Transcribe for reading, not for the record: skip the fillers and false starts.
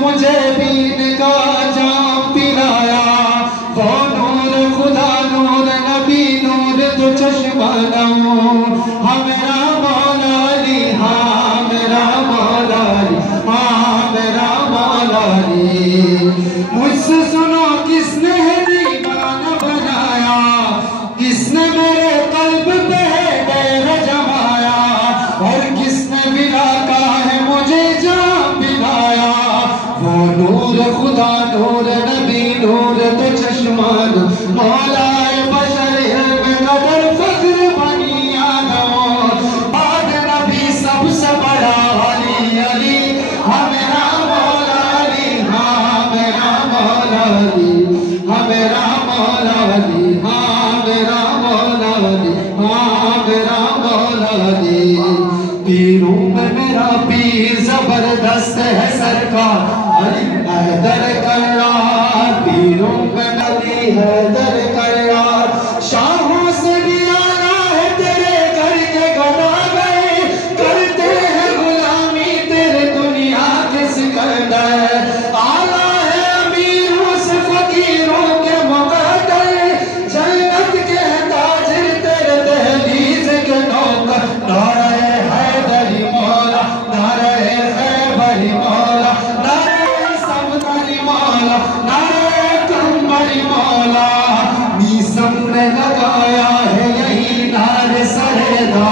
مجھے دین کا جام پلایا، وہ نور خدا نور نبی نور تو چشمہ نور، ہاں میرا مولا علی، ہاں میرا مولا علی، ہاں میرا مولا علی۔ مجھ سے سنو کس نے ہے دیوانہ بنایا، کس نے میرے قلب پہ ہے ڈیر جمایا، اور کس نے بلا کا ہے مجھے جام پلایا، وہ نور خدا نور نبی نور تو چشمہ نور، مولا بشر علم قدر فخر بنی آدم، بعد نبی سب سے بڑا علی علی، ہاں میرا مولا علی، ہاں میرا مولا علی، ہاں میرا مولا علی، ہاں میرا مولا علی، ہاں میرا مولا علی۔ پیروں میں میرا پیر زبردست ہے سرکار علی حیدر کرار، پیروں میں علی حیدر کرار، شاہوں سے بھی آنا ہے تیرے گھر کے گدا گئے، کرتے ہیں غلامی تیرے دنیا کے سکندر، آلہ ہے امیروں سے فقیروں کے مقدر، جنت کے تاجر تیرے دہلیز کے نوکر، نعرہ حیدری مولا، نعرہ خیبری مولا، نعرہ صفدری مولا، نعرہ کمبری مولا، میسم نے لگایا ہے یہی نعرہ سہیدا،